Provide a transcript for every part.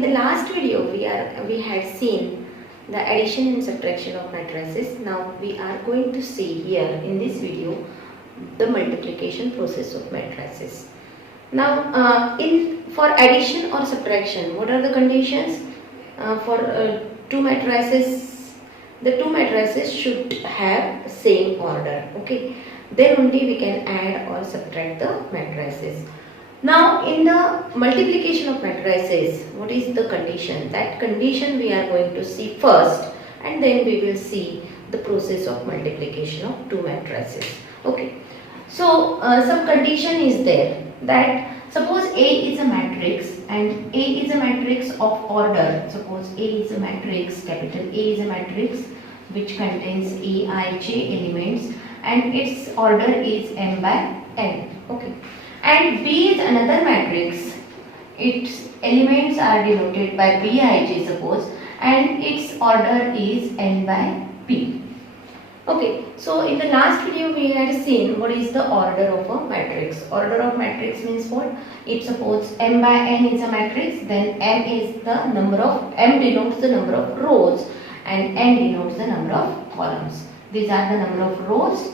in the last video we had seen the addition and subtraction of matrices. Now we are going to see here in this video the multiplication process of matrices. Now for addition or subtraction, what are the conditions? For two matrices, the two matrices should have same order. Okay, then only we can add or subtract the matrices. Now in the multiplication of matrices, what is the condition? That condition we are going to see first, and then we will see the process of multiplication of two matrices. Okay, so some condition is there, that suppose A is a matrix and A is a matrix of order. Suppose A is a matrix, capital A is a matrix which contains Aij elements and its order is m by n. Okay, and B is another matrix, its elements are denoted by Bij suppose, and its order is n by p. Okay, so in the last video we had seen what is the order of a matrix. Order of matrix means what? If suppose m by n is a matrix, then m denotes the number of rows and n denotes the number of columns. These are the number of rows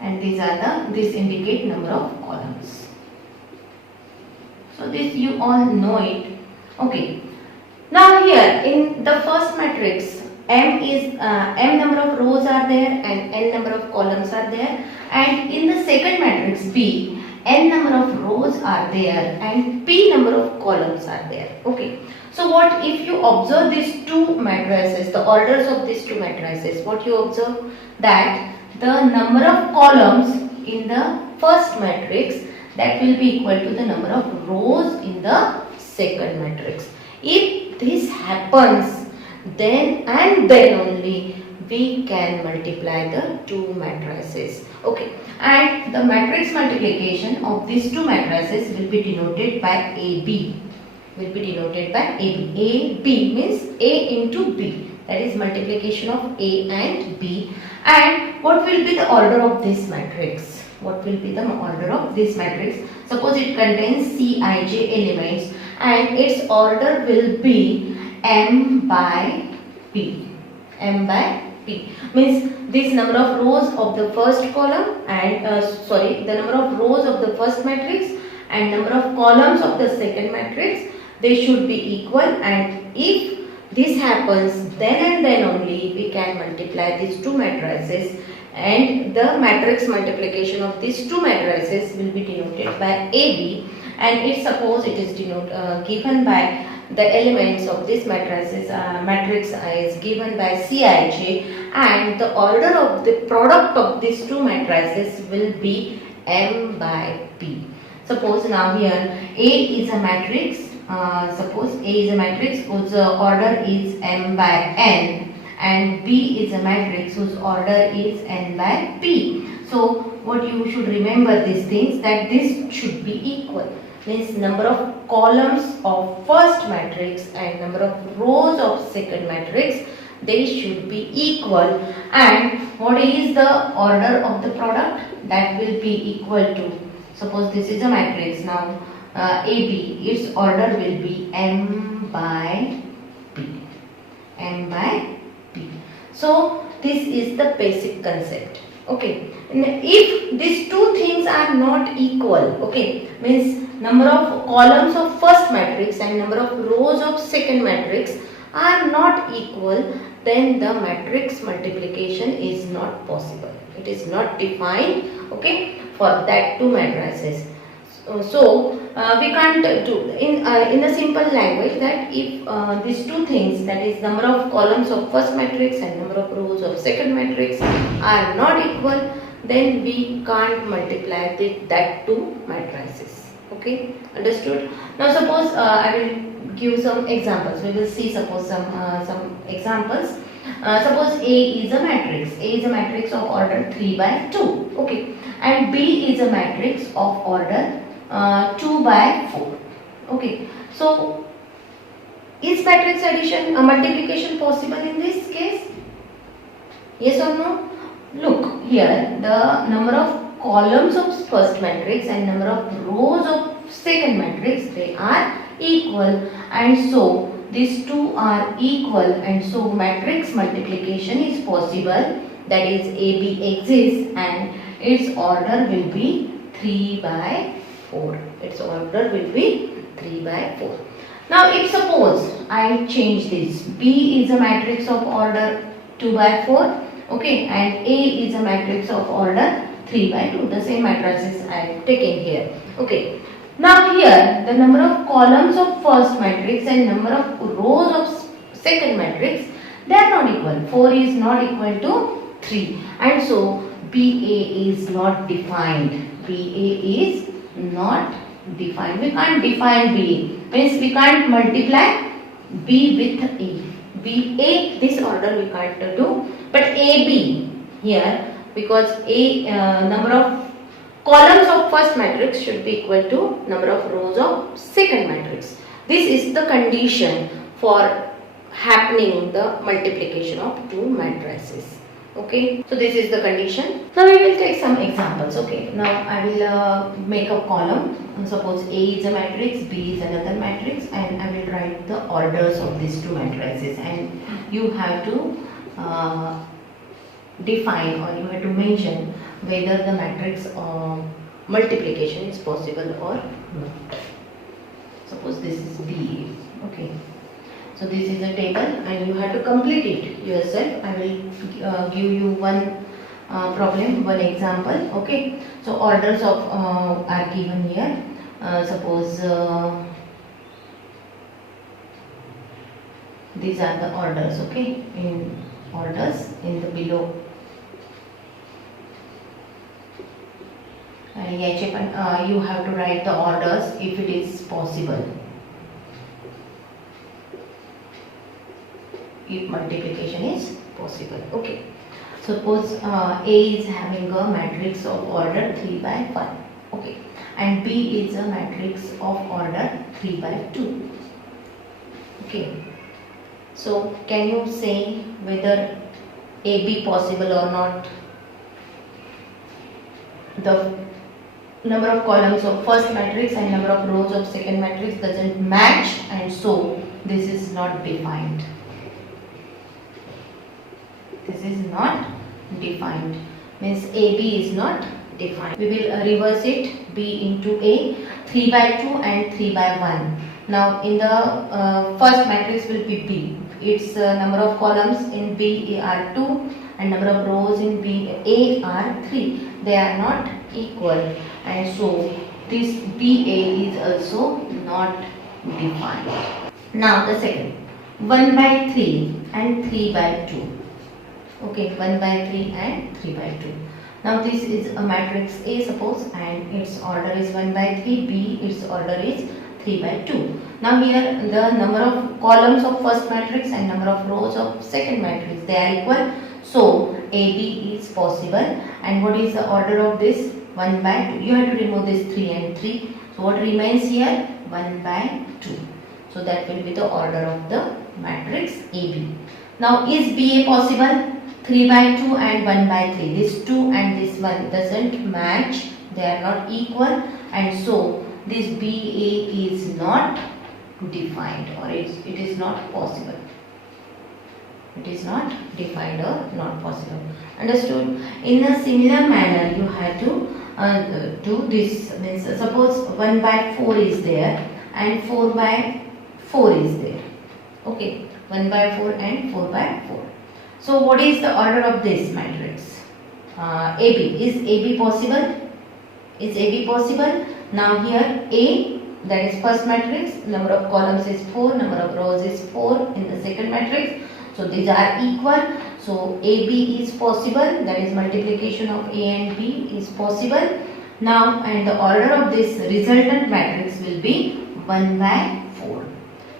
and these indicate number of columns. So this you all know it. Okay, now here in the first matrix, m number of rows are there and n number of columns are there, and in the second matrix B, n number of rows are there and p number of columns are there. Okay, so what if you observe these two matrices, the orders of these two matrices, what you observe? That the number of columns in the first matrix, that will be equal to the number of rows in the second matrix. If this happens, then and then only we can multiply the two matrices. Okay, and the matrix multiplication of these two matrices will be denoted by AB. Will be denoted by AB. AB means A into B. That is multiplication of A and B. And what will be the order of this matrix? What will be the order of this matrix? Suppose it contains Cij elements and its order will be m by p. M by p means this number of rows of the first column and the number of rows of the first matrix and number of columns of the second matrix, they should be equal, and if this happens, then and then only we can multiply these two matrices, and the matrix multiplication of these two matrices will be denoted by AB, and if suppose it is given by the elements of this matrix is given by Cij, and the order of the product of these two matrices will be m by p. Suppose now here A is a matrix. Suppose A is a matrix whose order is m by n, and B is a matrix whose order is n by p. So what you should remember these things, that this should be equal. Means number of columns of first matrix and number of rows of second matrix, they should be equal. And what is the order of the product? That will be equal to, suppose this is a matrix now, AB, its order will be m by p. M by p. So this is the basic concept. Okay, and if these two things are not equal, okay, means number of columns of first matrix and number of rows of second matrix are not equal, then the matrix multiplication is not possible. It is not defined, okay, for that two matrices. So we can't do in a simple language that if these two things, that is number of columns of first matrix and number of rows of second matrix, are not equal, then we can't multiply that two matrices. Okay, understood? Now suppose I will give some examples. We will see suppose some examples. Suppose A is a matrix. A is a matrix of order 3 by 2. Okay, and B is a matrix of order 2 by 4. Okay, so is matrix addition multiplication possible in this case? Yes or no? Look here, the number of columns of first matrix and number of rows of second matrix, they are equal, and so these two are equal, and so matrix multiplication is possible, that is AB exists and its order will be 3 by 4. Its order will be 3 by 4. Now if suppose I change this, B is a matrix of order 2 by 4, okay, and A is a matrix of order 3 by 2, the same matrices I am taking here, okay. Now here the number of columns of first matrix and number of rows of second matrix, they are not equal. 4 is not equal to 3, and so BA is not defined. BA is not defined. We can't define BA, means we can't multiply B with A. BA, this order we can't do, but AB here, because A number of columns of first matrix should be equal to number of rows of second matrix. This is the condition for happening the multiplication of two matrices. Okay, so this is the condition. Now we will take some examples. Okay, now I will make a column. Suppose A is a matrix, B is another matrix, and I will write the orders of these two matrices, and you have to define, or you have to mention whether the matrix multiplication is possible or not. Suppose this is B. Okay, so this is a table and you have to complete it yourself. I will give you one problem, one example. Okay, so orders of are given here. Suppose these are the orders. Okay, in orders in the below. याचे पण you have to write the orders if it is possible, if multiplication is possible. Okay, suppose A is having a matrix of order 3 by 1, okay, and B is a matrix of order 3 by 2. Okay, so can you say whether AB possible or not? The number of columns of first matrix and number of rows of second matrix doesn't match, and so this is not defined. This is not defined, means AB is not defined. We will reverse it, B into A, 3 by 2 and 3 by 1. Now in the first matrix will be B. Its number of columns in B are 2 and number of rows in A are 3. They are not equal, and so this BA is also not defined. Now the second, 1 by 3 and 3 by 2. Okay, 1 by 3 and 3 by 2. Now this is a matrix A, suppose, and its order is 1 by 3, B its order is 3 by 2. Now here the number of columns of first matrix and number of rows of second matrix, they are equal, so AB is possible. And what is the order of this? 1 by 2. You have to remove this 3 and 3. So what remains here? 1 by 2. So that will be the order of the matrix AB. Now is BA possible? 3 by 2 and 1 by 3. This 2 and this 1 doesn't match. They are not equal, and so this BA is not defined, or it is not possible. It is not defined or not possible. Understood? In a similar manner, you have to do this. Means suppose 1 by 4 is there and 4 by 4 is there. Okay, 1 by 4 and 4 by 4. So what is the order of this matrix? AB. Is AB possible? Is AB possible? Now here A, that is first matrix, number of columns is 4, number of rows is 4 in the second matrix. So these are equal. So AB is possible, that is multiplication of A and B is possible. Now, and the order of this resultant matrix will be 1 by 4.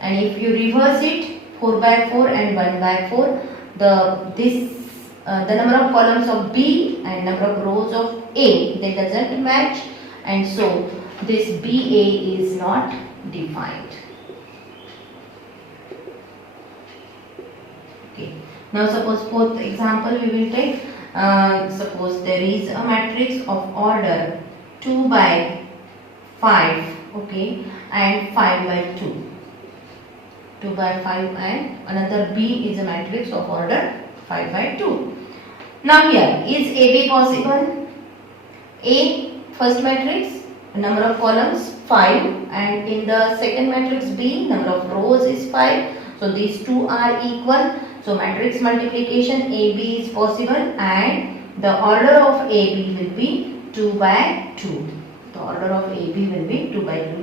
And if you reverse it, 4 by 4 and 1 by 4, the number of columns of B and number of rows of A, they doesn't match, and so this BA is not defined. Okay. Now suppose fourth example we will take. Suppose there is a matrix of order 2 by 5 okay, and 5 by 2. 2 by 5 and another B is a matrix of order 5 by 2. Now here, is AB possible? A, first matrix, number of columns 5, and in the second matrix B, number of rows is 5. So these two are equal. So matrix multiplication AB is possible, and the order of AB will be 2 by 2. The order of AB will be 2 by 2.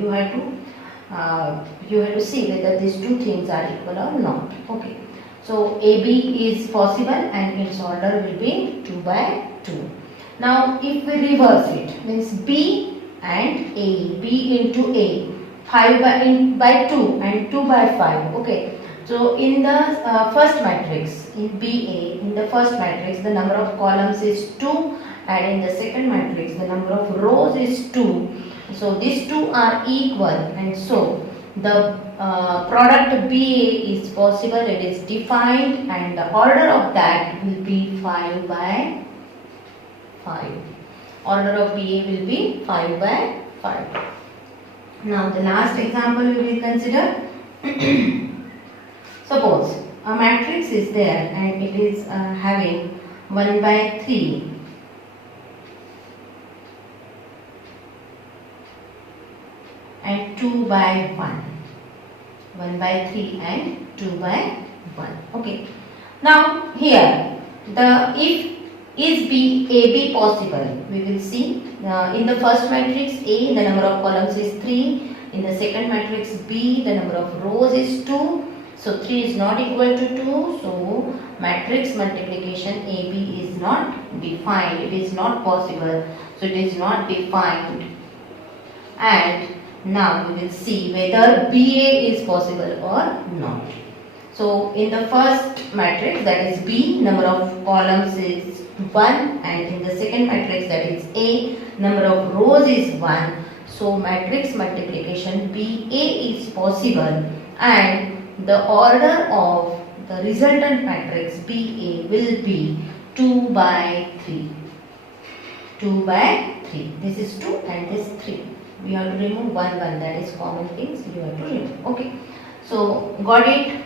You have to see whether these two things are equal or not. Okay. So AB is possible and its order will be 2 by 2. Now if we reverse it, means B and A, B into A, 5 by 2 and 2 by 5. Okay. So in the first matrix, in BA, in the first matrix, the number of columns is 2, and in the second matrix, the number of rows is 2. So these two are equal, and so the product BA is possible, it is defined, and the order of that will be 5 by 5. Order of BA will be 5 by 5. Now the last example we will consider. Suppose a matrix is there and it is having 1 by 3 and 2 by 1. 1 by 3 and 2 by 1. Okay. Now here, if is AB possible, we will see. In the first matrix A, the number of columns is 3. In the second matrix B, the number of rows is 2. So 3 is not equal to 2. So matrix multiplication AB is not defined. It is not possible. So it is not defined. And now we will see whether BA is possible or not. So in the first matrix, that is B, number of columns is 1, and in the second matrix, that is A, number of rows is 1. So matrix multiplication BA is possible, and the order of the resultant matrix BA will be 2 by 3. 2 by 3. This is 2 and this 3. We have to remove 1, that is common things you have to remove. Okay. So got it?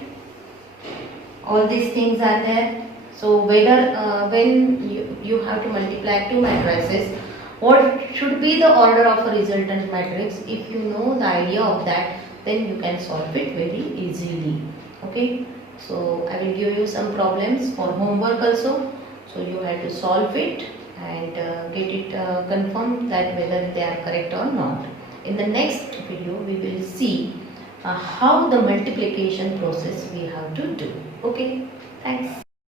All these things are there. So whether when you have to multiply two matrices, what should be the order of a resultant matrix? If you know the idea of that, then you can solve it very easily. Okay. So I will give you some problems for homework also. So you have to solve it and get it confirmed that whether they are correct or not. In the next video, we will see how the multiplication process we have to do. Okay. Thanks.